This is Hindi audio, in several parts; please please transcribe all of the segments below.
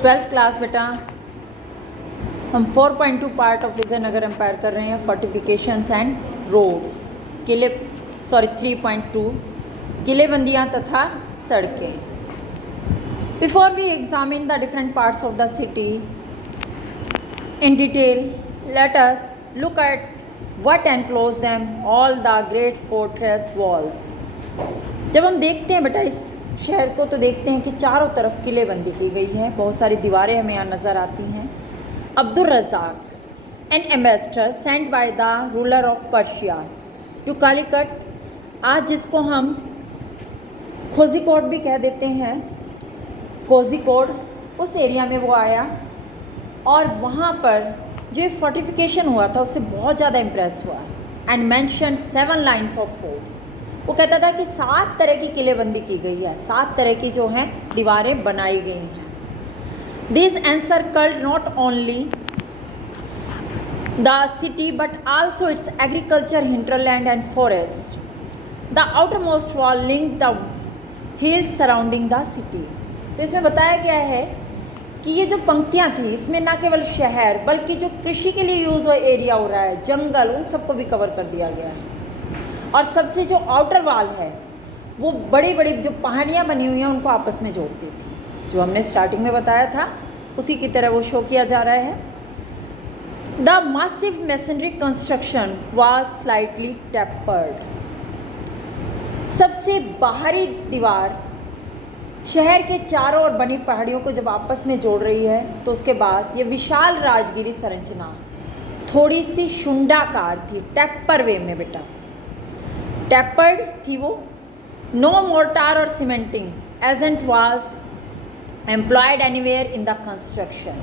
ट्वेल्थ क्लास बेटा हम 4.2 पार्ट ऑफ विजयनगर एम्पायर कर रहे हैं, फोर्टिफिकेशंस एंड रोड्स, किले 3.2 किलेबंदियाँ तथा सड़कें। Before we examine the different parts of the city in detail, let us look at what enclose them all the great fortress walls। जब हम देखते हैं बेटा इस शहर को तो देखते हैं कि चारों तरफ किलेबंदी की गई है, बहुत सारी दीवारें हमें यहाँ नज़र आती हैं। Abdul Razzaq, an ambassador sent by the ruler of Persia to Calicut, आज जिसको हम कोझिकोड भी कह देते हैं, कोझिकोड, उस एरिया में वो आया और वहाँ पर जो ये फोर्टिफिकेशन हुआ था उससे बहुत ज़्यादा इम्प्रेस हुआ and mention 7 lines of forts. वो कहता था कि 7 तरह की किलेबंदी की गई है, 7 तरह की जो हैं दीवारें बनाई गई हैं। This encircled not only the city but also it's agriculture, hinterland and forest. The outer most wall link the hills surrounding the city. तो इसमें बताया गया है कि ये जो पंक्तियाँ थी इसमें ना केवल शहर बल्कि जो कृषि के लिए यूज़ हुआ एरिया हो रहा है, जंगल, उन सबको भी कवर कर दिया गया है। और सबसे जो आउटर वॉल है वो बड़ी बड़ी जो पहाड़ियाँ बनी हुई हैं उनको आपस में जोड़ती थी, जो हमने स्टार्टिंग में बताया था उसी की तरह वो शो किया जा रहा है। The massive masonry construction was slightly tapered. सबसे बाहरी दीवार शहर के चारों ओर बनी पहाड़ियों को जब आपस में जोड़ रही है तो उसके बाद ये विशाल राजगिरी संरचना थोड़ी सी शुंडाकार थी, टेपर वे में बेटा, टेपर्ड थी वो। नो मोर्टार और cementing agent was employed anywhere in the construction.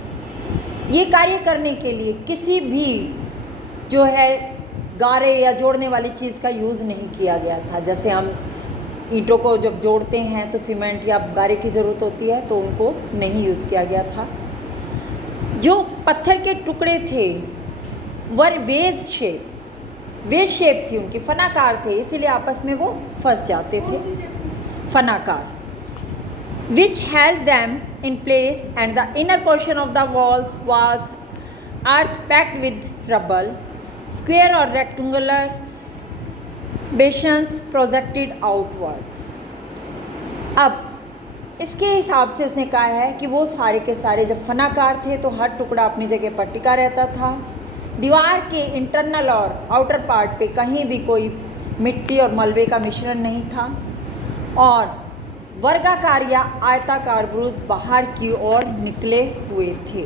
ये कार्य करने के लिए किसी भी जो है गारे या जोड़ने वाली चीज़ का यूज़ नहीं किया गया था। जैसे हम ईंटों को जब जोड़ते हैं तो सीमेंट या गारे की ज़रूरत होती है, तो उनको नहीं यूज़ किया गया था। जो पत्थर के टुकड़े थे वर वेज शेप थी उनकी, फनाकार थे, इसीलिए आपस में वो फंस जाते थे, फनाकार। Which held them in place and the inner portion of the walls was earth packed with rubble, square और रेक्टेंगुलर बेशंस प्रोजेक्टेड आउटवर्ड्स। अब इसके हिसाब से उसने कहा है कि वो सारे के सारे जब फनाकार थे तो हर टुकड़ा अपनी जगह पर टिका रहता था। दीवार के इंटरनल और आउटर पार्ट पे कहीं भी कोई मिट्टी और मलबे का मिश्रण नहीं था और वर्गाकार या आयताकार ब्रूज बाहर की ओर निकले हुए थे।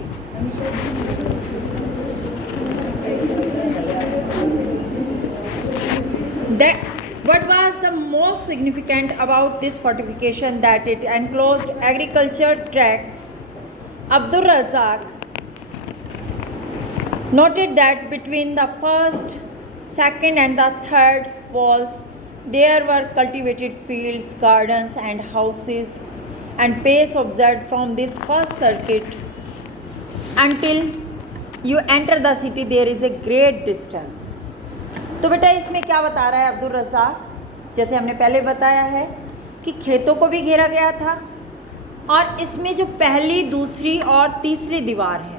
What was the most significant about this fortification that it enclosed agriculture tracts? Abdul Razak noted that between the first, second and the third walls there were cultivated fields, gardens and houses, and pace observed from this first circuit until you enter the city there is a great distance। तो बेटा इसमें क्या बता रहा है अब्दुल रज़ाक, जैसे हमने पहले बताया है कि खेतों को भी घेरा गया था और इसमें जो पहली, दूसरी और तीसरी दीवार है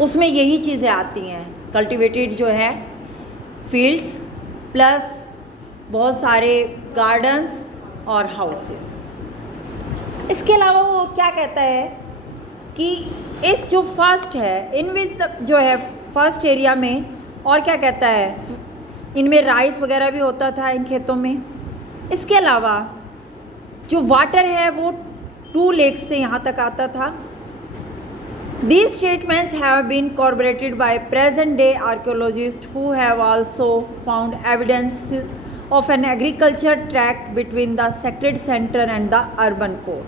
उसमें यही चीज़ें आती हैं, कल्टीवेटेड जो है फील्ड्स प्लस बहुत सारे गार्डन्स और हाउसेस। इसके अलावा वो क्या कहता है कि इस जो फर्स्ट है इनविज जो है फर्स्ट एरिया में, और क्या कहता है, इनमें राइस वगैरह भी होता था इन खेतों में। इसके अलावा जो वाटर है वो 2 लेक्स से यहाँ तक आता था। These statements have been corroborated by present day archaeologists who have also found evidence of an agriculture tract between the sacred center and the urban core.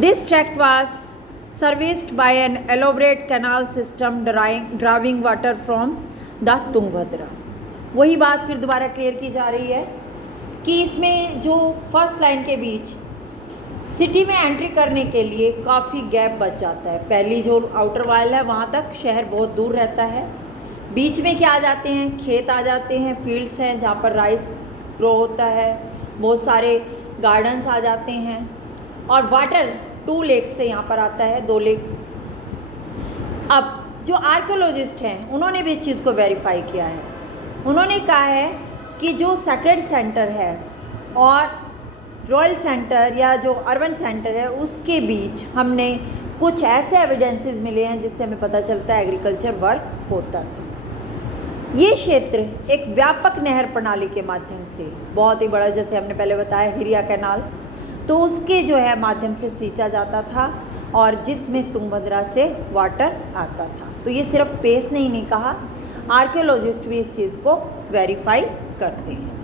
This tract was serviced by an elaborate canal system drawing water from the Tungabhadra. वही बात फिर दोबारा क्लियर की जा रही है कि इसमें जो फर्स्ट लाइन के बीच सिटी में एंट्री करने के लिए काफ़ी गैप बच जाता है। पहली जो आउटर वॉल है वहाँ तक शहर बहुत दूर रहता है, बीच में क्या आ जाते हैं, खेत आ जाते हैं, फील्ड्स हैं जहाँ पर राइस ग्रो होता है, बहुत सारे गार्डन्स आ जाते हैं और वाटर 2 लेक से यहाँ पर आता है, 2 लेक। अब जो आर्कियोलॉजिस्ट हैं उन्होंने भी इस चीज़ को वेरीफाई किया है। उन्होंने कहा है कि जो सेक्रेड सेंटर है और रॉयल सेंटर या जो अर्बन सेंटर है उसके बीच हमने कुछ ऐसे एविडेंसेस मिले हैं जिससे हमें पता चलता है एग्रीकल्चर वर्क होता था। ये क्षेत्र एक व्यापक नहर प्रणाली के माध्यम से, बहुत ही बड़ा, जैसे हमने पहले बताया हिरिया कैनाल, तो उसके जो है माध्यम से सींचा जाता था और जिसमें तुंगभद्रा से वाटर आता था। तो ये सिर्फ पेस ने ही नहीं कहा, आर्कियोलॉजिस्ट भी इस चीज़ को वेरीफाई करते हैं।